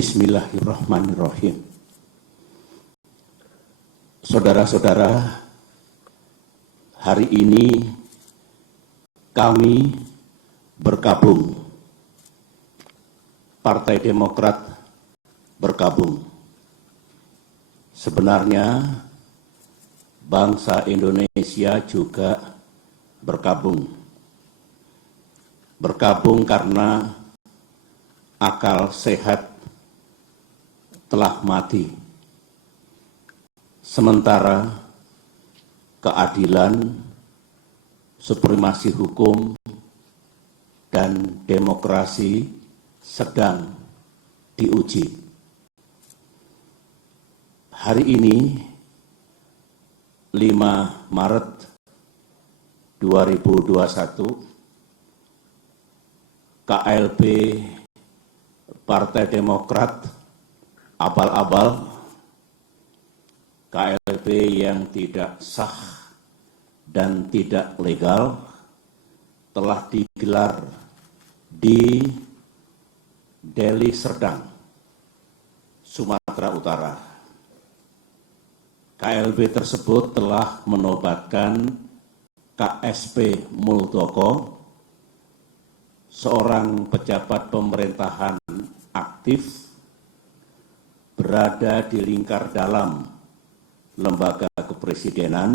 Bismillahirrahmanirrahim. Saudara-saudara, hari ini kami bergabung, Partai Demokrat bergabung. Sebenarnya bangsa Indonesia juga bergabung. Bergabung karena akal sehat telah mati. Sementara keadilan, supremasi hukum, dan demokrasi sedang diuji. Hari ini, 5 Maret 2021, KLB Partai Demokrat abal-abal, KLB yang tidak sah dan tidak legal telah digelar di Deli Serdang, Sumatera Utara. KLB tersebut telah menobatkan KSP Muldoko, seorang pejabat pemerintahan aktif berada di lingkar dalam lembaga kepresidenan,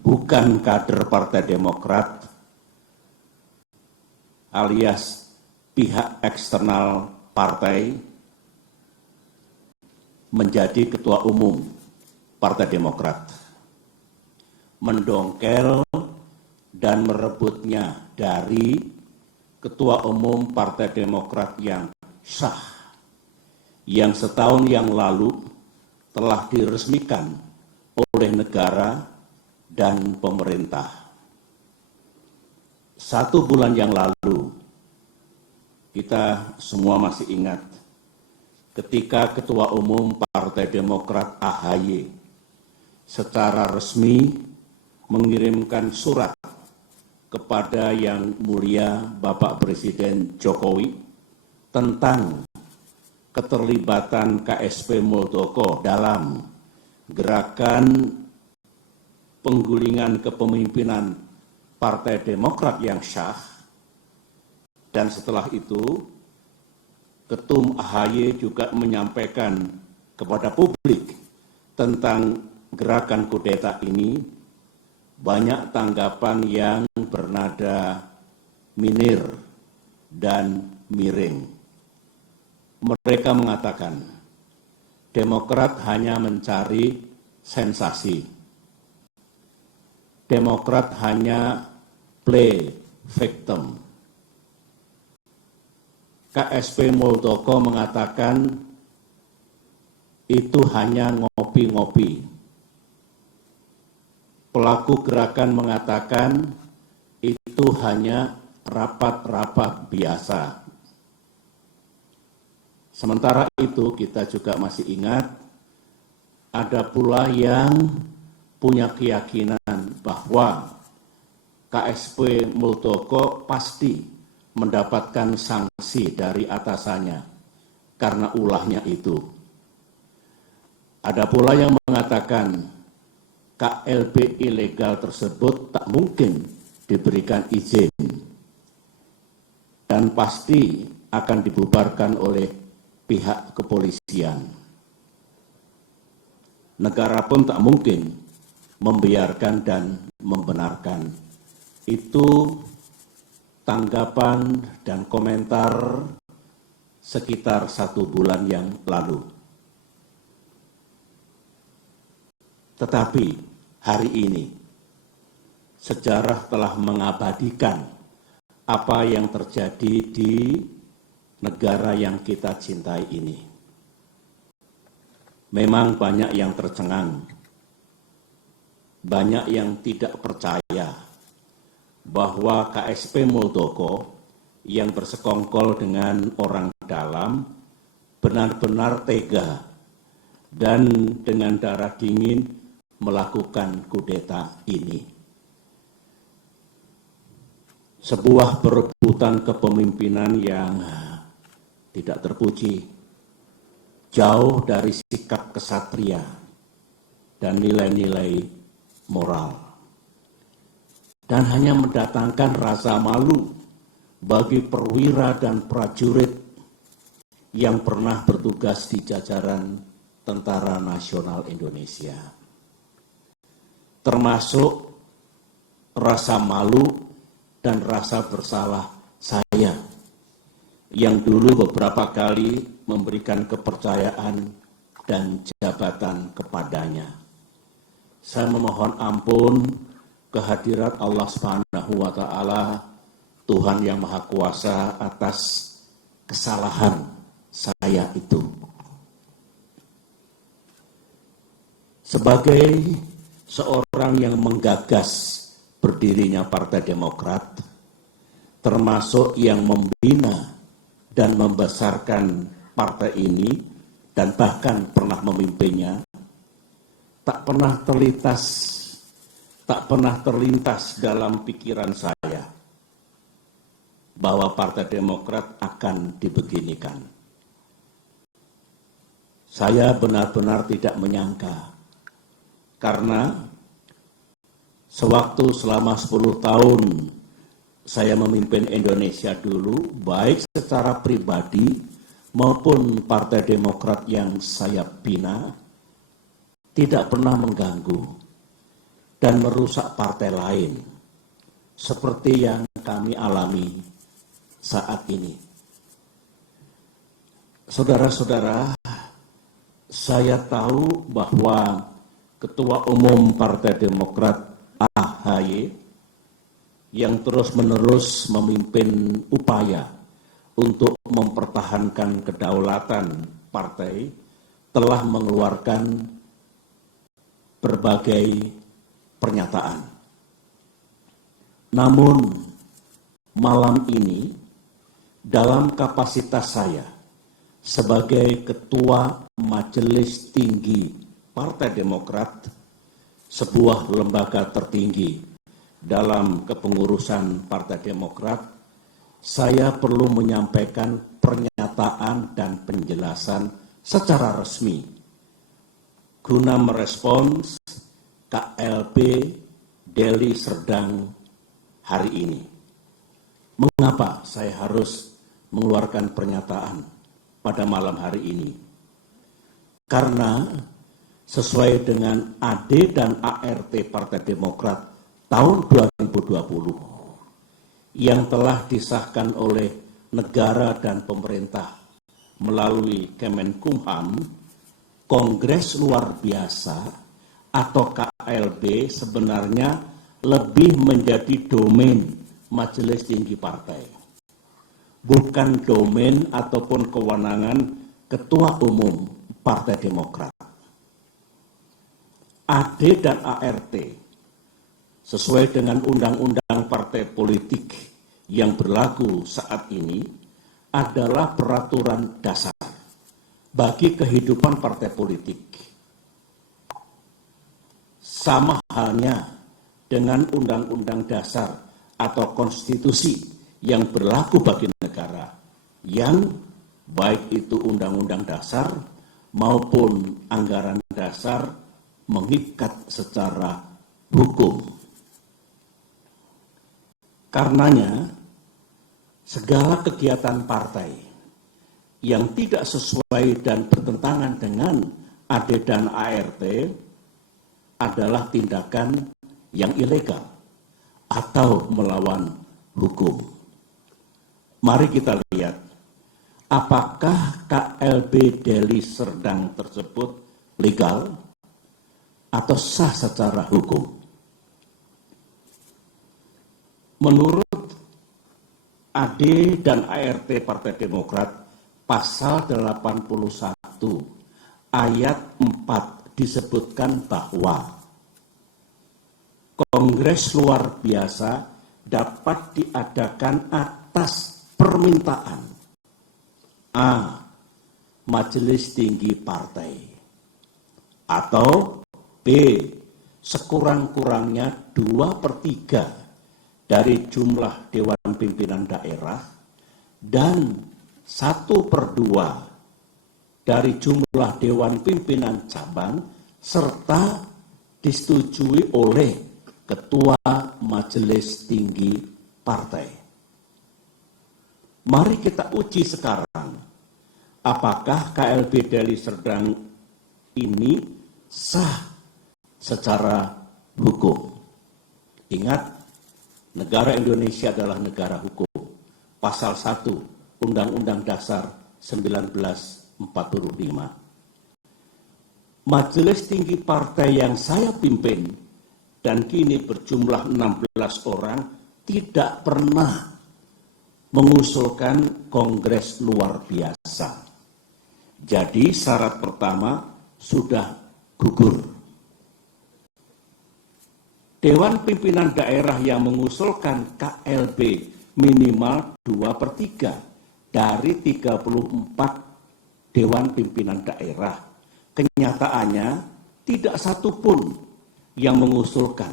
bukan kader Partai Demokrat, alias pihak eksternal partai, menjadi ketua umum Partai Demokrat, mendongkel dan merebutnya dari ketua umum Partai Demokrat yang sah, yang setahun yang lalu telah diresmikan oleh negara dan pemerintah. 1 bulan yang lalu, kita semua masih ingat ketika Ketua Umum Partai Demokrat AHY secara resmi mengirimkan surat kepada Yang Mulia Bapak Presiden Jokowi tentang keterlibatan KSP Muldoko dalam gerakan penggulingan kepemimpinan Partai Demokrat yang sah, dan setelah itu Ketum AHY juga menyampaikan kepada publik tentang gerakan kudeta ini. Banyak tanggapan yang bernada minir dan miring. Mereka mengatakan, Demokrat hanya mencari sensasi. Demokrat hanya play victim. KSP Muldoko mengatakan itu hanya ngopi-ngopi. Pelaku gerakan mengatakan itu hanya rapat-rapat biasa. Sementara itu kita juga masih ingat ada pula yang punya keyakinan bahwa KSP Muldoko pasti mendapatkan sanksi dari atasannya karena ulahnya itu. Ada pula yang mengatakan KLB ilegal tersebut tak mungkin diberikan izin dan pasti akan dibubarkan oleh pihak kepolisian. Negara pun tak mungkin membiarkan dan membenarkan. Itu tanggapan dan komentar sekitar 1 bulan yang lalu. Tetapi hari ini sejarah telah mengabadikan apa yang terjadi di negara yang kita cintai ini. Memang banyak yang tercengang, banyak yang tidak percaya bahwa KSP Muldoko yang bersekongkol dengan orang dalam benar-benar tega dan dengan darah dingin melakukan kudeta ini. Sebuah perebutan kepemimpinan yang tidak terpuji, jauh dari sikap kesatria dan nilai-nilai moral, dan hanya mendatangkan rasa malu bagi perwira dan prajurit yang pernah bertugas di jajaran Tentara Nasional Indonesia. Termasuk rasa malu dan rasa bersalah saya yang dulu beberapa kali memberikan kepercayaan dan jabatan kepadanya. Saya memohon ampun kehadirat Allah Subhanahu wa Ta'ala, Tuhan yang Maha Kuasa, atas kesalahan saya itu. Sebagai seorang yang menggagas berdirinya Partai Demokrat, termasuk yang membina dan membesarkan partai ini dan bahkan pernah memimpinnya, tak pernah terlintas dalam pikiran saya bahwa Partai Demokrat akan dibeginikan. Saya benar-benar tidak menyangka, karena sewaktu selama 10 tahun saya memimpin Indonesia dulu, baik secara pribadi maupun Partai Demokrat yang saya bina, tidak pernah mengganggu dan merusak partai lain, seperti yang kami alami saat ini. Saudara-saudara, saya tahu bahwa Ketua Umum Partai Demokrat AHY yang terus-menerus memimpin upaya untuk mempertahankan kedaulatan partai telah mengeluarkan berbagai pernyataan. Namun malam ini dalam kapasitas saya sebagai Ketua Majelis Tinggi Partai Demokrat, sebuah lembaga tertinggi dalam kepengurusan Partai Demokrat, saya perlu menyampaikan pernyataan dan penjelasan secara resmi guna merespons KLB Deli Serdang hari ini. Mengapa saya harus mengeluarkan pernyataan pada malam hari ini? Karena sesuai dengan AD dan ART Partai Demokrat tahun 2020 yang telah disahkan oleh negara dan pemerintah melalui Kemenkumham, Kongres Luar Biasa atau KLB sebenarnya lebih menjadi domain Majelis Tinggi Partai, bukan domain ataupun kewenangan Ketua Umum Partai Demokrat. AD dan ART sesuai dengan undang-undang partai politik yang berlaku saat ini adalah peraturan dasar bagi kehidupan partai politik. Sama halnya dengan undang-undang dasar atau konstitusi yang berlaku bagi negara, yang baik itu undang-undang dasar maupun anggaran dasar mengikat secara hukum. Karenanya, segala kegiatan partai yang tidak sesuai dan bertentangan dengan AD dan ART adalah tindakan yang ilegal atau melawan hukum. Mari kita lihat, apakah KLB Deli Serdang tersebut legal atau sah secara hukum? Menurut AD dan ART Partai Demokrat, pasal 81 ayat 4 disebutkan bahwa Kongres Luar Biasa dapat diadakan atas permintaan A. Majelis Tinggi Partai, atau B. sekurang-kurangnya 2/3 dari jumlah Dewan Pimpinan Daerah dan 1/2 dari jumlah Dewan Pimpinan Cabang serta disetujui oleh Ketua Majelis Tinggi Partai. Mari kita uji sekarang, apakah KLB Deli Serdang ini sah secara hukum. Ingat, negara Indonesia adalah negara hukum. Pasal 1 Undang-Undang Dasar 1945. Majelis Tinggi Partai yang saya pimpin dan kini berjumlah 16 orang tidak pernah mengusulkan kongres luar biasa. Jadi syarat pertama sudah gugur. Dewan Pimpinan Daerah yang mengusulkan KLB minimal 2/3 dari 34 Dewan Pimpinan Daerah. Kenyataannya tidak satupun yang mengusulkan,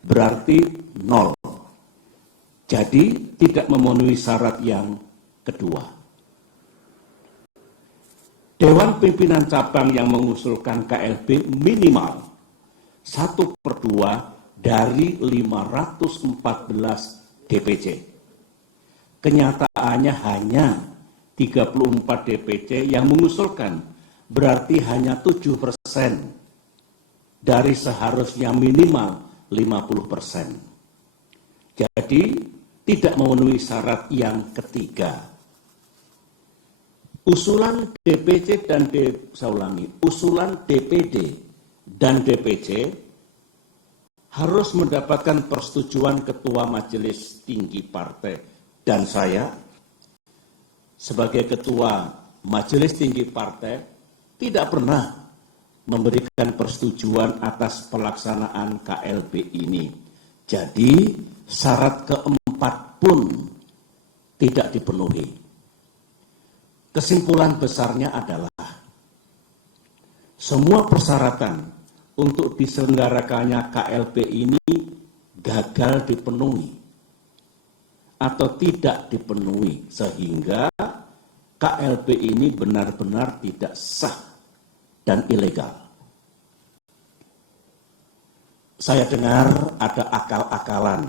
berarti 0. Jadi tidak memenuhi syarat yang kedua. Dewan Pimpinan Cabang yang mengusulkan KLB minimal 1/2 dari 514 DPC. Kenyataannya hanya 34 DPC yang mengusulkan, berarti hanya 7% dari seharusnya minimal 50%. Jadi tidak memenuhi syarat yang ketiga. Usulan DPC dan usulan DPD dan DPC harus mendapatkan persetujuan Ketua Majelis Tinggi Partai, dan saya sebagai Ketua Majelis Tinggi Partai tidak pernah memberikan persetujuan atas pelaksanaan KLB ini. Jadi syarat keempat pun tidak dipenuhi. Kesimpulan besarnya adalah semua persyaratan untuk diselenggarakannya KLB ini gagal dipenuhi atau tidak dipenuhi, sehingga KLB ini benar-benar tidak sah dan ilegal. Saya dengar ada akal-akalan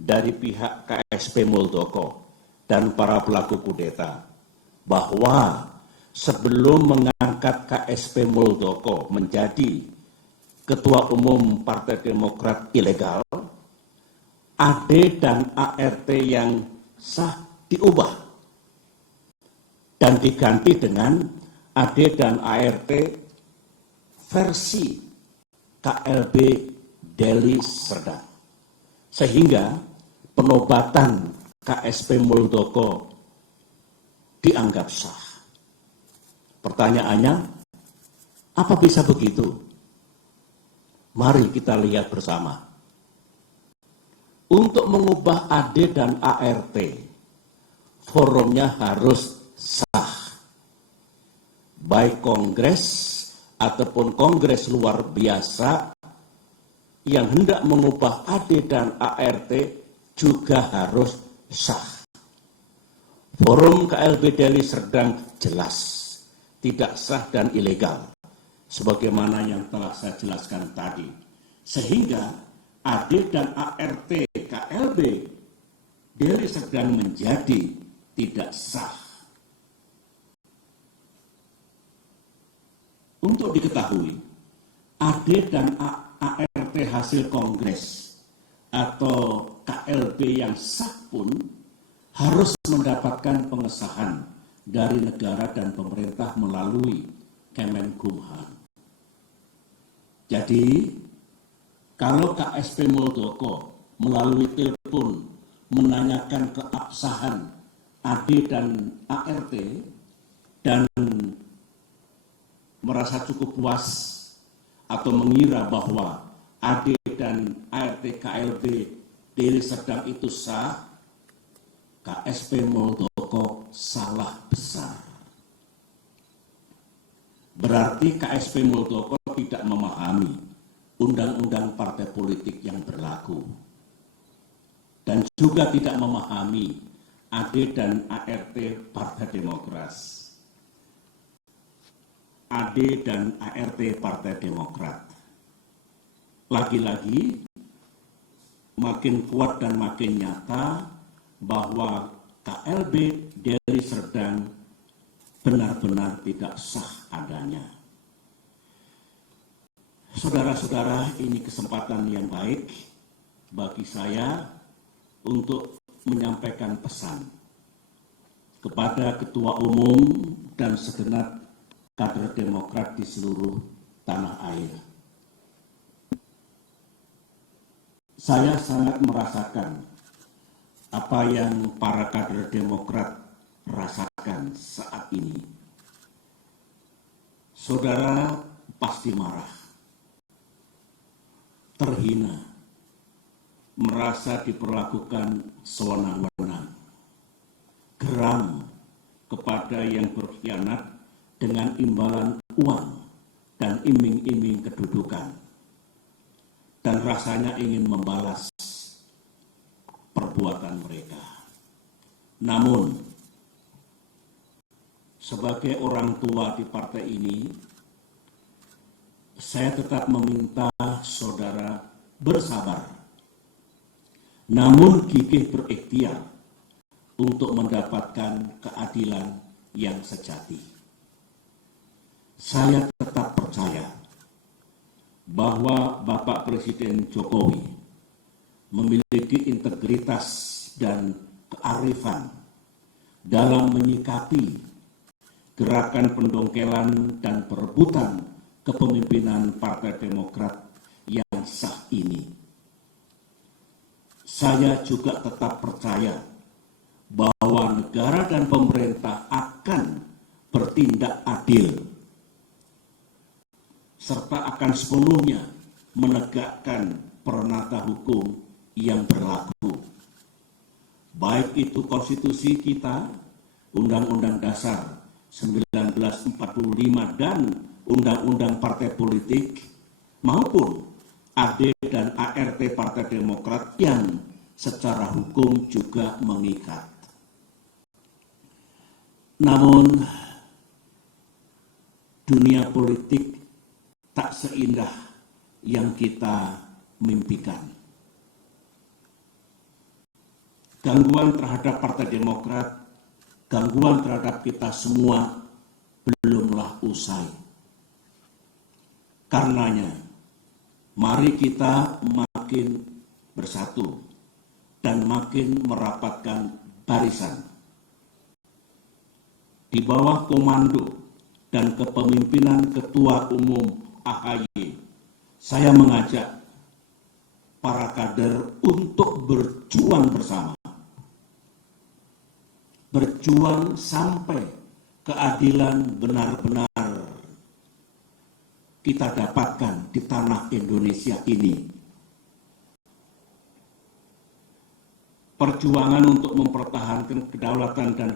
dari pihak KSP Muldoko dan para pelaku kudeta bahwa sebelum mengangkat KSP Muldoko menjadi Ketua Umum Partai Demokrat ilegal, AD dan ART yang sah diubah dan diganti dengan AD dan ART versi KLB Deli Serdang. Sehingga penobatan KSP Muldoko dianggap sah. Pertanyaannya, apa bisa begitu? Mari kita lihat bersama. Untuk mengubah AD dan ART, forumnya harus sah. Baik kongres ataupun kongres luar biasa yang hendak mengubah AD dan ART juga harus sah. Forum KLB Deli Serdang jelas tidak sah dan ilegal, sebagaimana yang telah saya jelaskan tadi. Sehingga AD dan ART KLB Deli Serdang menjadi tidak sah. Untuk diketahui, AD dan ART hasil kongres atau KLB yang sah pun harus mendapatkan pengesahan dari negara dan pemerintah melalui Kemenkumham. Jadi, kalau KSP Muldoko melalui telepon menanyakan keabsahan AD dan ART dan merasa cukup puas atau mengira bahwa AD dan ART KLB Deli Serdang itu sah, KSP Muldoko salah besar. Berarti KSP Muldoko tidak memahami undang-undang partai politik yang berlaku dan juga tidak memahami AD dan ART Partai Demokrat. AD dan ART Partai Demokrat. Lagi-lagi makin kuat dan makin nyata bahwa KLB Deli Serdang benar-benar tidak sah adanya. Saudara-saudara, ini kesempatan yang baik bagi saya untuk menyampaikan pesan kepada Ketua Umum dan segenap kader Demokrat di seluruh tanah air. Saya sangat merasakan apa yang para kader Demokrat rasakan saat ini. Saudara pasti marah, terhina, merasa diperlakukan sewenang-wenang, geram kepada yang berkhianat dengan imbalan uang dan iming-iming kedudukan, dan rasanya ingin membalas perbuatan mereka. Namun, sebagai orang tua di partai ini, saya tetap meminta saudara bersabar, namun gigih berikhtiar untuk mendapatkan keadilan yang sejati. Saya tetap percaya bahwa Bapak Presiden Jokowi memiliki integritas dan kearifan dalam menyikapi gerakan pendongkelan dan perebutan kepemimpinan Partai Demokrat yang sah ini. Saya juga tetap percaya bahwa negara dan pemerintah akan bertindak adil serta akan sepenuhnya menegakkan peranata hukum yang berlaku. Baik itu konstitusi kita, Undang-Undang Dasar 1945 dan Undang-Undang Partai Politik, maupun AD dan ART Partai Demokrat yang secara hukum juga mengikat. Namun, dunia politik tak seindah yang kita mimpikan. Gangguan terhadap Partai Demokrat, gangguan terhadap kita semua belumlah usai. Karenanya, mari kita makin bersatu dan makin merapatkan barisan. Di bawah komando dan kepemimpinan Ketua Umum AHY, saya mengajak para kader untuk berjuang bersama. Berjuang sampai keadilan benar-benar kita dapatkan di tanah Indonesia ini. Perjuangan untuk mempertahankan kedaulatan dan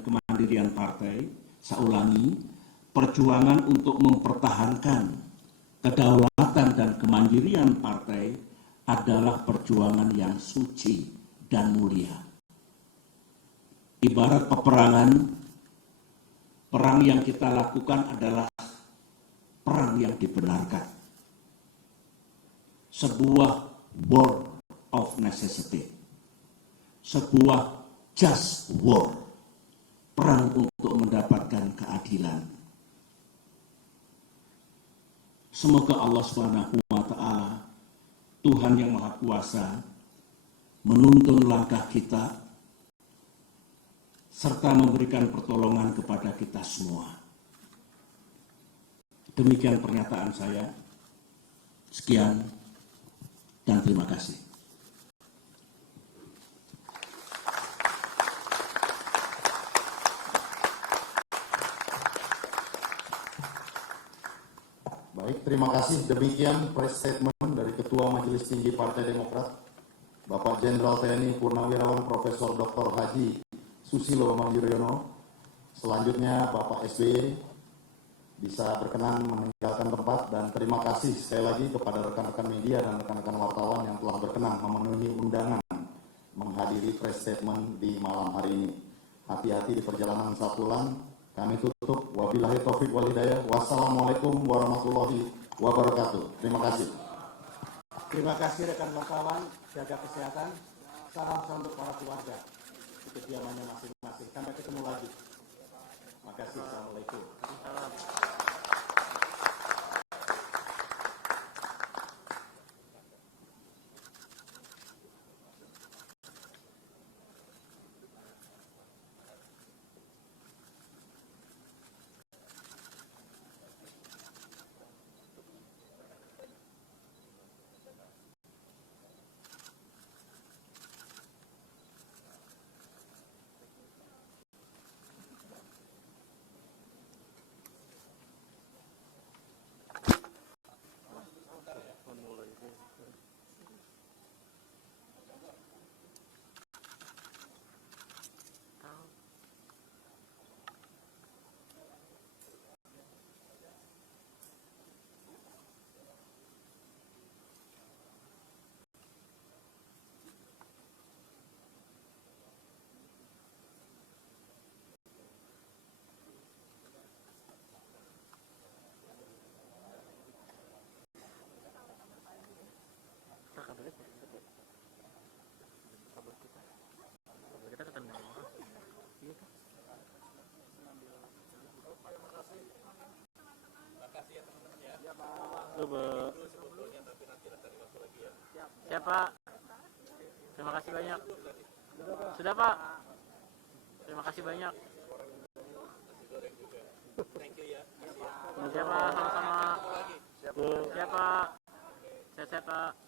kemandirian partai, saya ulangi, perjuangan untuk mempertahankan kedaulatan dan kemandirian partai adalah perjuangan yang suci dan mulia. Ibarat peperangan, perang yang kita lakukan adalah perang yang dibenarkan. Sebuah war of necessity. Sebuah just war. Perang untuk mendapatkan keadilan. Semoga Allah SWT, Tuhan yang Maha Kuasa, menuntun langkah kita serta memberikan pertolongan kepada kita semua. Demikian pernyataan saya. Sekian dan terima kasih. Baik, terima kasih. Demikian press statement dari Ketua Majelis Tinggi Partai Demokrat, Bapak Jenderal TNI Purnawirawan Profesor Dr. Haji Susilo Bambang Yudhoyono. Selanjutnya Bapak SBY bisa berkenan meninggalkan tempat, dan terima kasih sekali lagi kepada rekan-rekan media dan rekan-rekan wartawan yang telah berkenan memenuhi undangan menghadiri press statement di malam hari ini. Hati-hati di perjalanan saat pulang. Kami tutup. tutup. Wabillahi taufik wal hidayah. Wassalamualaikum warahmatullahi wabarakatuh. Terima kasih. Terima kasih rekan wartawan, jaga kesehatan. Salam untuk para keluarga di kediamannya masing-masing. Sampai ketemu lagi. Terima kasih. Assalamualaikum. Siap Pak. Terima kasih banyak. Sudah Pak. Terima kasih banyak. Siap Pak, sama-sama. Siap Pak. Sehat-sehat Pak.